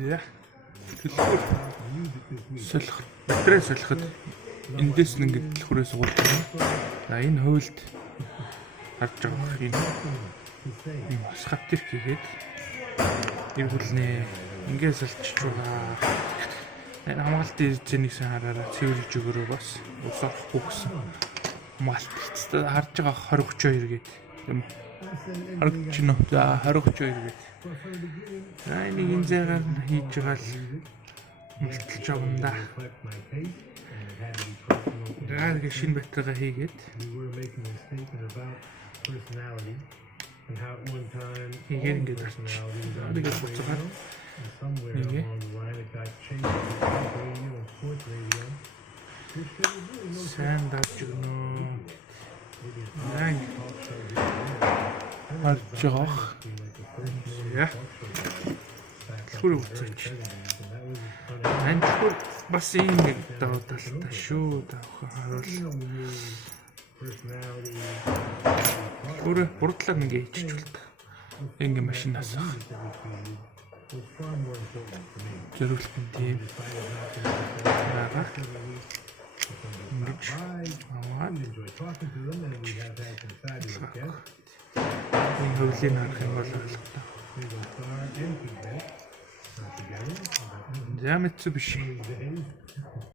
За. Төлхөр солих. Батарей солиход эндээс нь ингээд төлхөрөө суулгах юм. За энэ хуйлд харж байгаа юм. Скаптер хийгээд эргүүлнэ. Ингээд салчиж байгаа. Энэ хамгаалтын иржэнийг сан хараараа цэвэрлж өгөрөө бас ус орохгүй гэсэн. Хамгаалт харж байгаа 2032 гээд юм. Харагдаж байна уу? За 2032 гээд. Энийг энэ зайгаар хийж байгаа л мэлтэлж авна да. Яг шинэ батарейгаа хийгээд хийгээд ингээд арчиж. Тэгээд буцаагаар нэгэ сайн даж өгнө. Яг харж байгаа. Яа. Түр үтсэж. Анчгүй бас ийм нэг давталтай шүү. Давхаа харуул. Түр бурдлаг нэг ичж болдог. Ингээ машинаас ах. Зэрүүлсэн тийм. Яагаад? Ингэж аваад энэ хөвлийн харах юм бол ойлгохтой. За Mitsubishi.